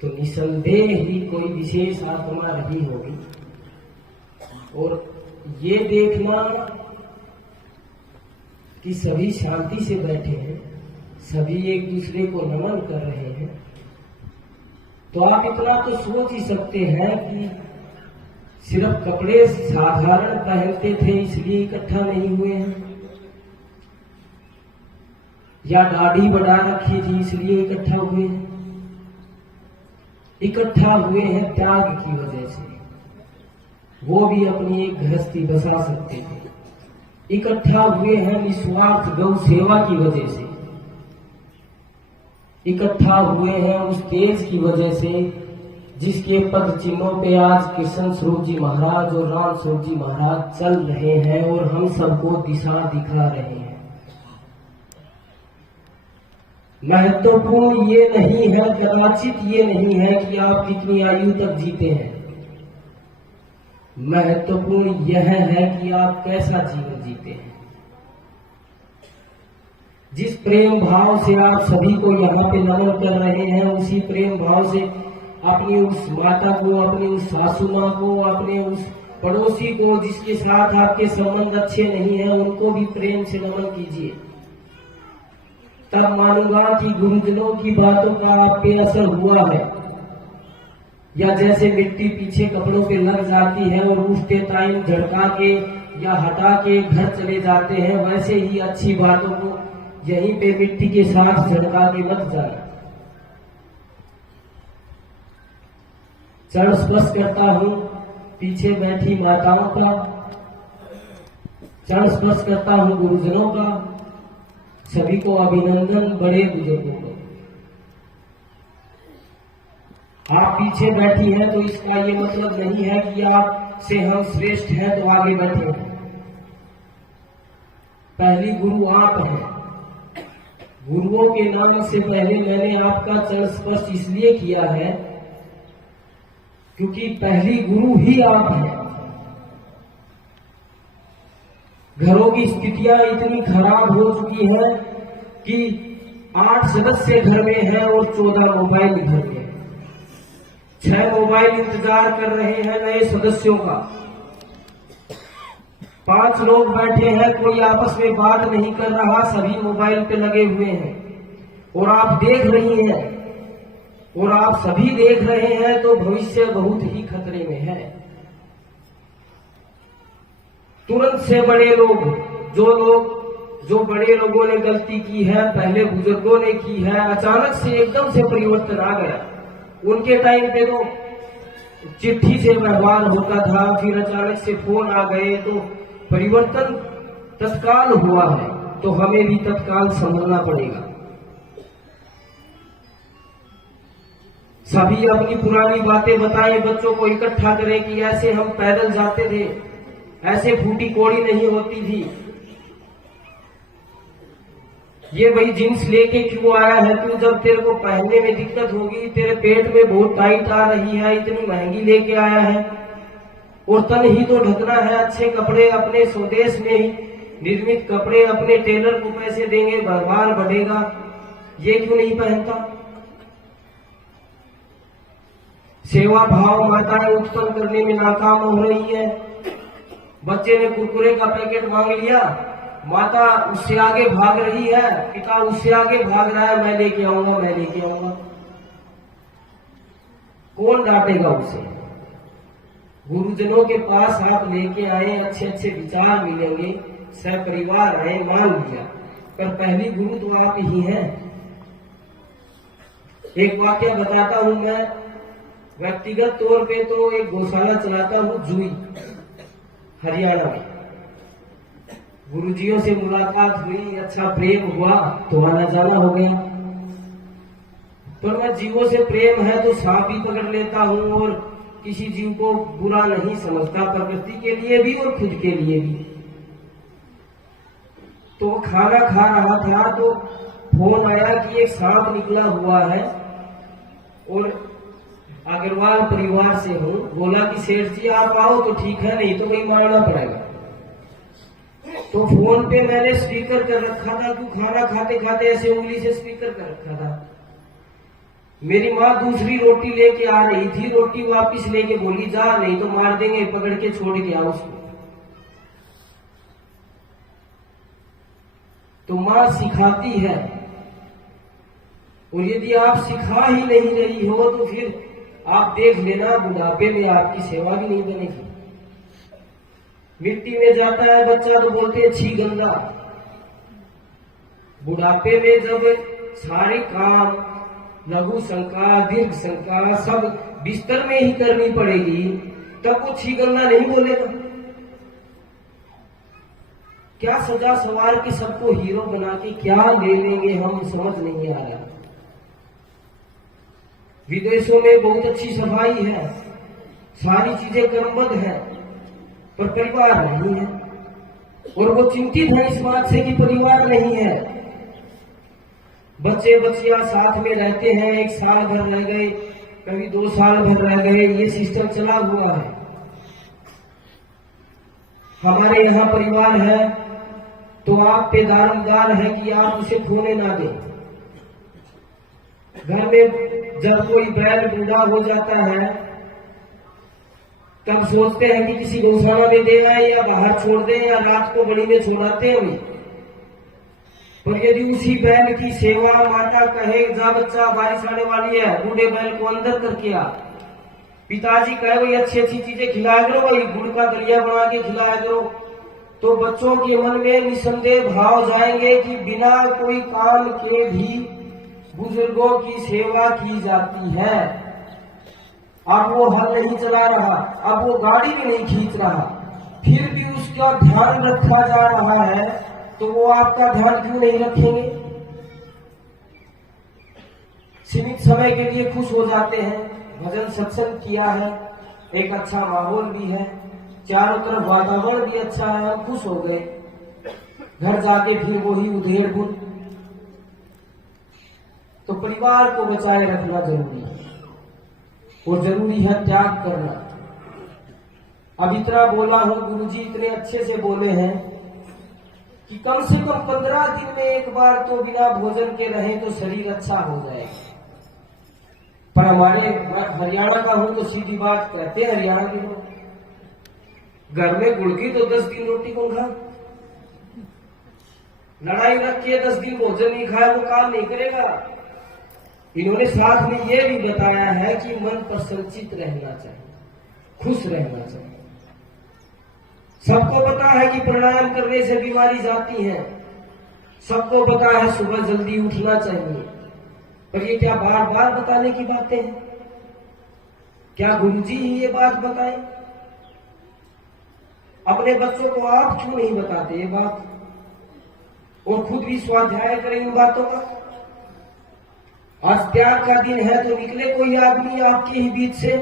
तो निसंदेह ही कोई विशेष आत्मा रही होगी। और ये देखना कि सभी शांति से बैठे हैं, सभी एक दूसरे को नमन कर रहे हैं, तो आप इतना तो सोच ही सकते हैं कि सिर्फ कपड़े साधारण पहनते थे इसलिए इकट्ठा नहीं हुए हैं, या दाढ़ी बढ़ा रखी थी इसलिए इकट्ठा हुए हैं। इकट्ठा हुए हैं त्याग की वजह से, वो भी अपनी एक गृहस्थी बसा सकते थे। इकट्ठा हुए हैं निस्वार्थ गौ सेवा की वजह से, इकट्ठा हुए हैं उस तेज की वजह से जिसके पद चिन्हों पे आज कृष्ण स्वरूप जी महाराज और राम स्वरूप जी महाराज चल रहे हैं और हम सबको दिशा दिखा रहे हैं। महत्वपूर्ण ये नहीं है, कदाचित ये नहीं है कि आप कितनी आयु तक जीते हैं। महत्वपूर्ण यह है कि आप कैसा जीवन जीते हैं। जिस प्रेम भाव से आप सभी को यहाँ पे नमन कर रहे हैं, उसी प्रेम भाव से अपनी उस माता को, अपनी उस सासू माँ को, अपने उस पड़ोसी को जिसके साथ आपके संबंध अच्छे नहीं है, उनको भी प्रेम से नमन कीजिए। तब मानूंगा कि गुरुजनों की बातों का आप पे असर हुआ है। या जैसे मिट्टी पीछे कपड़ों पे लग जाती है और उठते टाइम झड़का के या हटा के घर चले जाते हैं, वैसे ही अच्छी बातों को यहीं पे मिट्टी के साथ झड़का के मत जाना। चरण स्पर्श करता हूँ पीछे बैठी माताओं का, चरण स्पर्श करता हूँ गुरुजनों का, सभी को अभिनंदन, बड़े बुजुर्गों को। आप पीछे बैठी हैं तो इसका ये मतलब नहीं है कि आप से हम श्रेष्ठ हैं तो आगे बैठे हैं। पहली गुरु आप हैं। गुरुओं के नाम से पहले मैंने आपका चरण स्पर्श इसलिए किया है क्योंकि पहली गुरु ही आप हैं। घरों की स्थितियां इतनी खराब हो चुकी हैं कि 8 सदस्य घर में हैं और 14 मोबाइल घर में, 6 मोबाइल इंतजार कर रहे हैं नए सदस्यों का। 5 लोग बैठे हैं, कोई आपस में बात नहीं कर रहा, सभी मोबाइल पे लगे हुए हैं। और आप देख रही हैं और आप सभी देख रहे हैं तो भविष्य बहुत ही खतरे में है। तुरंत से बड़े लोग, जो बड़े लोगों ने गलती की है, पहले बुजुर्गों ने की है, अचानक से एकदम से परिवर्तन आ गया। उनके टाइम पे तो चिट्ठी से व्यवहार होता था, फिर अचानक से फोन आ गए, तो परिवर्तन तत्काल हुआ है। तो हमें भी तत्काल संभलना पड़ेगा। सभी अपनी पुरानी बातें बताएं, बच्चों को इकट्ठा करें कि ऐसे हम पैदल जाते थे, ऐसे फूटी कोड़ी नहीं होती थी। ये भाई जींस लेके क्यों आया है तू? जब तेरे को पहनने में दिक्कत होगी, तेरे पेट में बहुत टाइट आ रही है, इतनी महंगी लेके आया है। और तन ही तो ढकना है, अच्छे कपड़े अपने स्वदेश में ही निर्मित कपड़े, अपने टेलर को पैसे देंगे, व्यवहार बढ़ेगा, ये क्यों नहीं पहनता? सेवा भाव माताएं उत्पन्न करने में नाकाम हो रही है। बच्चे ने कुरकुरे का पैकेट मांग लिया, माता उससे आगे भाग रही है, पिता उससे आगे भाग रहा है, मैं लेके आऊंगा, मैं लेके आऊंगा। कौन डांटेगा उसे? गुरुजनों के पास आप लेके आए, अच्छे अच्छे विचार मिलेंगे, सहपरिवार आए, मान लिया, पर पहली गुरु तो आप ही हैं। एक वाक्य बताता हूं मैं। व्यक्तिगत तौर पे तो एक गौशाला चलाता हूं जुई, हरियाणा में। गुरुजियों से मुलाकात हुई, अच्छा प्रेम हुआ तो आना जाना हो गया। पर मैं जीवों से प्रेम है तो सांप भी पकड़ लेता हूं और किसी जीव को बुरा नहीं समझता, प्रकृति के लिए भी और खुद के लिए भी। तो खाना खा रहा था तो फोन आया कि एक सांप निकला हुआ है और अग्रवाल परिवार से हूं। बोला कि सेठ जी आप आओ तो ठीक है, नहीं तो कहीं मारना पड़ेगा। तो फोन पे मैंने स्पीकर कर रखा था, क्यों खाना खाते खाते ऐसे उंगली से स्पीकर कर रखा था। मेरी माँ दूसरी रोटी लेके आ रही थी, रोटी वापस लेके बोली जा, नहीं तो मार देंगे, पकड़ के छोड़ के आओ उसको। तो माँ सिखाती है, और यदि आप सिखा ही नहीं रही हो तो फिर आप देख लेना बुढ़ापे में आपकी सेवा भी नहीं बनेगी। मिट्टी में जाता है बच्चा तो बोलते हैं छी गंदा। बुढ़ापे में जब सारे काम लघु शंका दीर्घ शंका सब बिस्तर में ही करनी पड़ेगी, तब वो छी गंदा नहीं बोलेगा। क्या सजा सवार के सबको हीरो बना के क्या ले लेंगे हम, समझ नहीं आ रहा। विदेशों में बहुत अच्छी सफाई है, सारी चीजें क्रमबद्ध है, पर परिवार नहीं है, और वो चिंतित है इस बात से कि परिवार नहीं है। बच्चे बच्चियां साथ में रहते हैं, एक साल भर रह गए, कभी 2 साल भर रह गए, ये सिस्टम चला हुआ है। हमारे यहाँ परिवार है तो आप पे दारोमदार है कि आप उसे खोने ना दें। घर में जब कोई बैल बूढ़ा हो जाता है तब सोचते हैं कि किसी गौशाला में दे आए या बाहर छोड़ दें या रात को बड़ी में छोड़ाते हैं। पर यदि उसी बैल की सेवा माता कहे जा बच्चा बारिश आने वाली है, बूढ़े बैल को अंदर करके आ, पिताजी कहे भाई अच्छी अच्छी चीजें खिलाया करो, भाई गुड़ का दलिया बना के खिलाया करो, तो बच्चों के मन में निसंदेह भाव जाएंगे कि बिना कोई काम के भी बुजुर्गों की सेवा की जाती है। अब वो हल नहीं चला रहा, अब वो गाड़ी भी नहीं खींच रहा, फिर भी उसका ध्यान रखा जा रहा है, तो वो आपका ध्यान क्यों नहीं रखेंगे? सीमित समय के लिए खुश हो जाते हैं, भजन सत्संग किया है, एक अच्छा माहौल भी है, चारों तरफ वातावरण भी अच्छा है, हम खुश हो गए, घर जाके फिर वही उधेड़ बुन। तो परिवार को बचाए रखना जरूरी है, और जरूरी है त्याग करना। अब इतना बोला हूं, गुरुजी इतने अच्छे से बोले हैं कि कम से कम 15 दिन में एक बार तो बिना भोजन के रहे तो शरीर अच्छा हो जाएगा। पर हमारे हरियाणा का हूं तो सीधी बात कहते हैं हरियाणा के लोग, घर में गुड़ की तो 10 दिन रोटी को खा, लड़ाई रख के 10 दिन भोजन नहीं खाए वो काम नहीं करेगा। इन्होंने साथ में ये भी बताया है कि मन प्रसन्नचित रहना चाहिए, खुश रहना चाहिए। सबको पता है कि प्राणायाम करने से बीमारी जाती है, सबको पता है सुबह जल्दी उठना चाहिए, पर ये क्या बार बार बताने की बातें हैं? क्या गुरुजी ही ये बात बताएं? अपने बच्चों को आप क्यों नहीं बताते ये बात, और खुद भी स्वाध्याय करें इन बातों का? आज त्याग का दिन है तो निकले कोई आदमी आपके ही बीच से,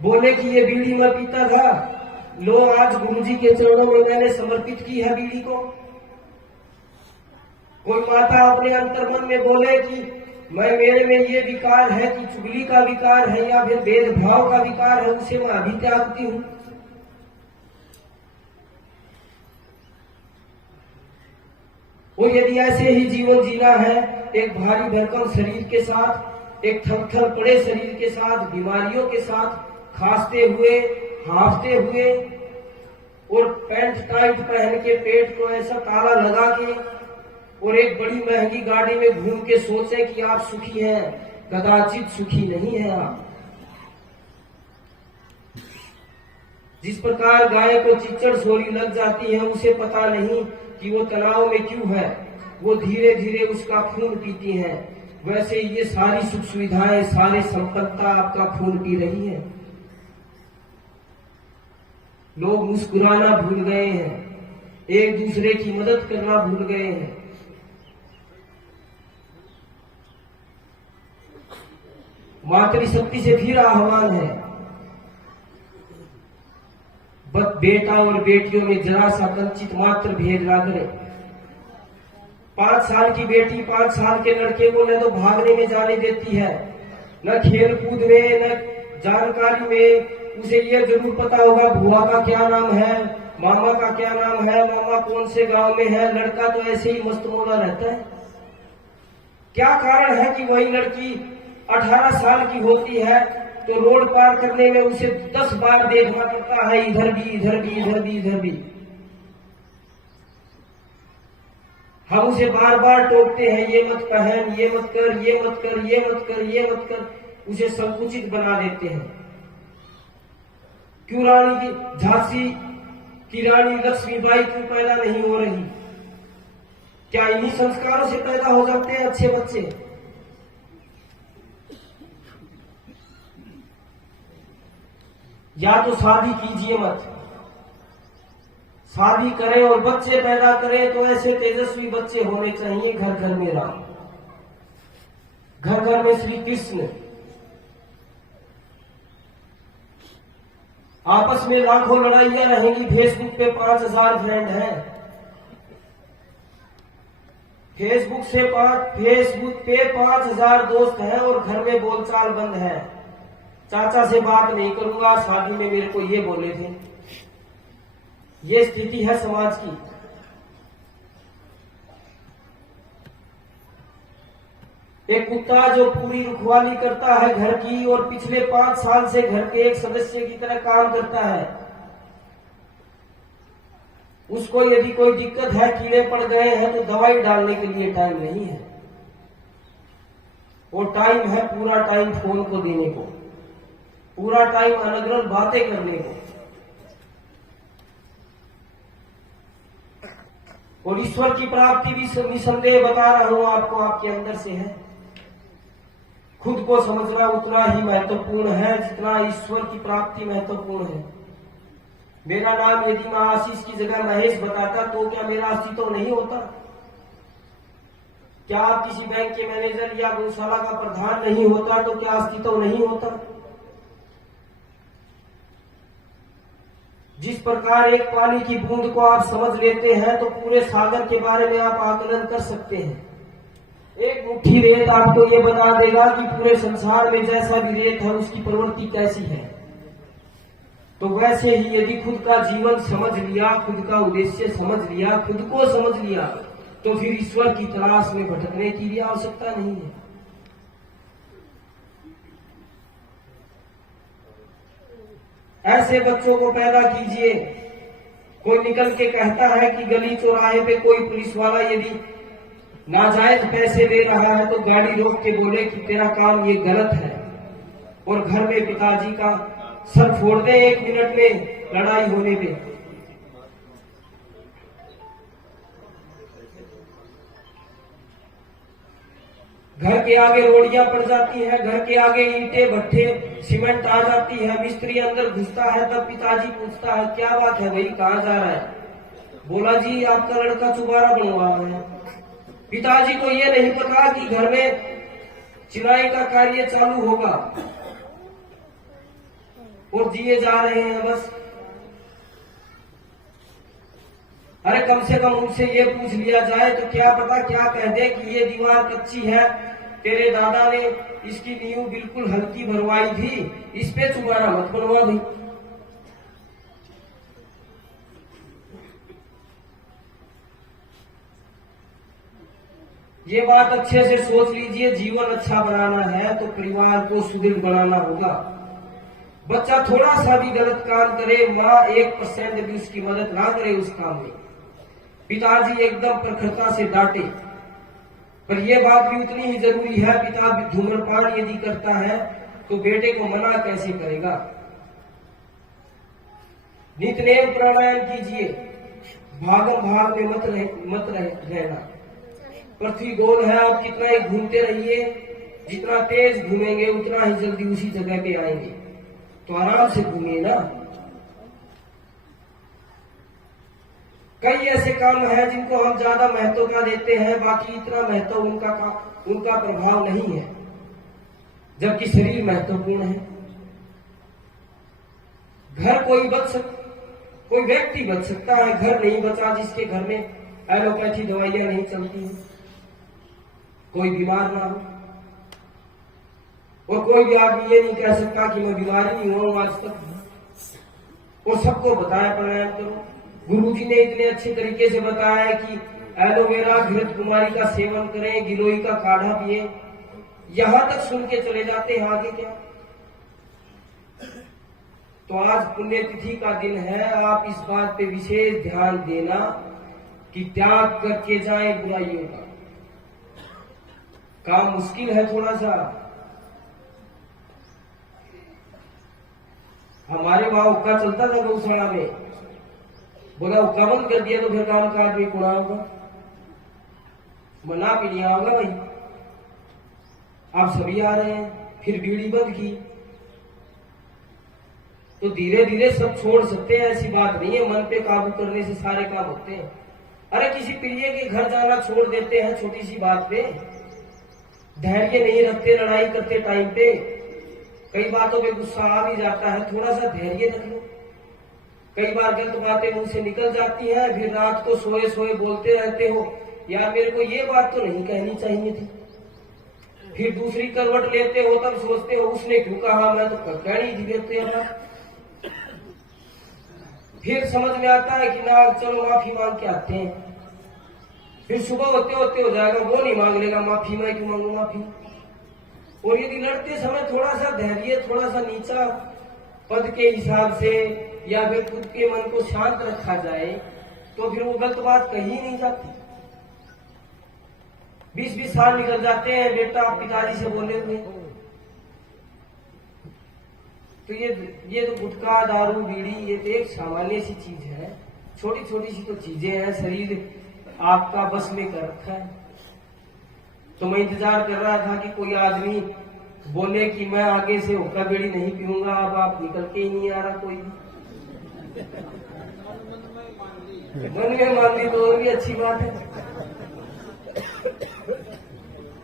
बोले कि ये बीड़ी मैं पीता था, लो आज गुरुजी के चरणों में मैंने समर्पित की है बीड़ी को। कोई माता अपने अंतर्मन में बोले कि मेरे में ये विकार है कि चुगली का विकार है या फिर भेदभाव का विकार है, उसे मैं अभी त्यागती हूं। और यदि ऐसे ही जीवन जीना है, एक भारी भरकम शरीर के साथ, एक थर-थर पड़े शरीर के साथ, बीमारियों के साथ, खांसते हुए, हांफते हुए, और पैंट टाइट पहन के पेट को ऐसा ताला लगा के, और एक बड़ी महंगी गाड़ी में घूम के सोचे कि आप सुखी हैं, कदाचित सुखी नहीं है आप। जिस प्रकार गाय को चिच्चड़ सोरी लग जाती है, उसे पता नहीं कि वो तनाव में क्यों है, वो धीरे धीरे उसका खून पीती है, वैसे ये सारी सुख सुविधाएं, सारे संपत्ता आपका खून पी रही है। लोग मुस्कुराना भूल गए हैं, एक दूसरे की मदद करना भूल गए हैं। मातृशक्ति से फिर आह्वान है, बेटा और बेटियों में जरा सा कंचित मात्र भेद ना करें। 5 साल की बेटी 5 साल के लड़के को न तो भागने में जाने देती है, न खेल कूद में, न जानकारी में। उसे यह जरूर पता होगा बुआ का क्या नाम है, मामा का क्या नाम है, मामा कौन से गांव में है। लड़का तो ऐसे ही मस्त मोला रहता है। क्या कारण है कि वही लड़की 18 साल की होती है तो रोड पार करने में उसे 10 बार देखना पड़ता है, इधर भी, इधर भी, इधर भी, इधर भी। हम उसे बार बार टोकते हैं, ये मत पहन, ये मत कर, ये मत कर, ये मत कर, ये मत कर, उसे संकुचित बना देते हैं। क्यों रानी की झांसी की रानी लक्ष्मीबाई क्यों पैदा नहीं हो रही? क्या इन्हीं संस्कारों से पैदा हो जाते हैं अच्छे बच्चे? या तो शादी कीजिए मत, शादी करें और बच्चे पैदा करें तो ऐसे तेजस्वी बच्चे होने चाहिए घर घर में राम, घर घर में श्री कृष्ण। आपस में लाखों लड़ाइयां रहेंगी, फेसबुक पे 5000 फ्रेंड हैं, फेसबुक पे 5000 दोस्त हैं और घर में बोलचाल बंद है। चाचा से बात नहीं करूंगा, शादी में मेरे को ये बोले थे। ये स्थिति है समाज की। एक कुत्ता जो पूरी रखवाली करता है घर की और पिछले 5 साल से घर के एक सदस्य की तरह काम करता है, उसको यदि कोई दिक्कत है, कीड़े पड़ गए हैं तो दवाई डालने के लिए टाइम नहीं है। वो टाइम है पूरा टाइम फोन को देने को, पूरा टाइम अनगढ़ बातें करने को। और ईश्वर की प्राप्ति भी निसंदेह बता रहा हूं आपको, आपके अंदर से है। खुद को समझना उतना ही महत्वपूर्ण है जितना ईश्वर की प्राप्ति महत्वपूर्ण है। मेरा नाम यदि मैं आशीष की जगह महेश बताता तो क्या मेरा अस्तित्व नहीं होता? क्या आप किसी बैंक के मैनेजर या गौशाला का प्रधान नहीं होता तो क्या अस्तित्व नहीं होता? जिस प्रकार एक पानी की बूंद को आप समझ लेते हैं तो पूरे सागर के बारे में आप आकलन कर सकते हैं। एक मुट्ठी रेत आपको ये बता देगा कि पूरे संसार में जैसा भी रेत है उसकी प्रवृत्ति कैसी है। तो वैसे ही यदि खुद का जीवन समझ लिया, खुद का उद्देश्य समझ लिया, खुद को समझ लिया, तो फिर ईश्वर की तलाश में भटकने की भी आवश्यकता नहीं है। ऐसे बच्चों को पैदा कीजिए। कोई निकल के कहता है कि गली चौराहे पे कोई पुलिस वाला यदि नाजायज पैसे ले रहा है तो गाड़ी रोक के बोले कि तेरा काम ये गलत है, और घर में पिताजी का सर फोड़ दे 1 मिनट में लड़ाई होने पे। घर के आगे रोड़ियां पड़ जाती हैं, घर के आगे ईंटें भट्ठे सीमेंट आ जाती है, मिस्त्री अंदर घुसता है, तब पिताजी पूछता है क्या बात है भाई, कहाँ जा रहा है? बोला जी आपका लड़का चुबारा बनवा रहा है। पिताजी को ये नहीं पता कि घर में चिराई का कार्य चालू होगा और दिए जा रहे हैं बस। अरे कम से कम उनसे ये पूछ लिया जाए तो क्या पता क्या कह दे कि ये दीवार कच्ची है, तेरे दादा ने इसकी नींव बिल्कुल हल्की भरवाई थी, इस पे चुबारा मत बनवा दी। ये बात अच्छे से सोच लीजिए, जीवन अच्छा बनाना है तो परिवार को सुदृढ़ बनाना होगा। बच्चा थोड़ा सा भी गलत काम करे, माँ 1% भी उसकी मदद ना करे उस काम में, पिताजी एकदम प्रखरता से डांटे। पर यह बात भी उतनी ही जरूरी है, पिता भी धूम्रपान यदि करता है तो बेटे को मना कैसे करेगा। नित्यनेम प्राणायाम कीजिए, भागम भाग में मत रहना। पृथ्वी गोल है, आप कितना ही घूमते रहिए, जितना तेज घूमेंगे उतना ही जल्दी उसी जगह पे आएंगे। तो आराम से घूमिए ना। कई ऐसे काम हैं जिनको हम ज्यादा महत्वता देते हैं, बाकी इतना महत्व उनका प्रभाव नहीं है, जबकि शरीर महत्वपूर्ण है। घर कोई व्यक्ति बच सकता है, घर नहीं बचा जिसके घर में एलोपैथी दवाइयां नहीं चलती हैं, कोई बीमार ना हो। और कोई भी आदमी ये नहीं कह सकता कि मैं बीमार नहीं हुआ आज तक। और सबको बताया प्राणायाम करो। गुरुजी ने इतने अच्छे तरीके से बताया है कि एलोवेरा घृत कुमारी का सेवन करें, गिलोई का काढ़ा पिए। यहां तक सुन के चले जाते हैं, आगे क्या। तो आज पुण्यतिथि का दिन है, आप इस बात पे विशेष ध्यान देना कि त्याग करके जाए बुराइयों का। काम मुश्किल है थोड़ा सा। हमारे वहां हुक्का चलता था गौशाला में, बोला हुक्का बंद कर दिया तो फिर काम काज भी गुणा होगा, मना भी नहीं आऊंगा भाई। आप सभी आ रहे हैं, फिर बीड़ी बंद की। तो धीरे धीरे सब छोड़ सकते हैं, ऐसी बात नहीं है। मन पे काबू करने से सारे काम होते हैं। अरे किसी प्रिय के घर जाना छोड़ देते हैं छोटी सी बात पे, धैर्य नहीं रखते लड़ाई करते टाइम पे, कई बातों पे गुस्सा आ भी जाता है, थोड़ा सा धैर्य रख लो। कई बार गलत बातें मुंह से निकल जाती हैं, फिर रात को सोए सोए बोलते रहते हो, यार मेरे को ये बात तो नहीं कहनी चाहिए थी। फिर दूसरी करवट लेते हो, तब सोचते हो उसने क्यों कहा, मैं तो कहनी थी देते हैं। फिर समझ में आता है कि ना चलो माफी मांग के आते हैं। फिर सुबह होते होते हो जाएगा, वो नहीं मांग लेगा माफी, मैं क्यों मांगू माफी। और यदि लड़ते समय थोड़ा सा धैर्य, थोड़ा सा नीचा पद के हिसाब से या फिर खुद के मन को शांत रखा जाए, तो फिर वो गलत बात कही नहीं जाती। 20-20 साल निकल जाते हैं बेटा पिताजी से बोले हुए। तो ये तो गुटखा दारू बीड़ी ये तो एक सामान्य सी चीज है, छोटी छोटी सी तो चीजें हैं, शरीर आपका बस में कर रखा है। तो मैं इंतजार कर रहा था कि कोई आदमी बोले कि मैं आगे से हुक्का बीड़ी नहीं पीऊंगा, अब आप निकल के ही नहीं आ रहा कोई। मन में मान ली तो और भी अच्छी बात है।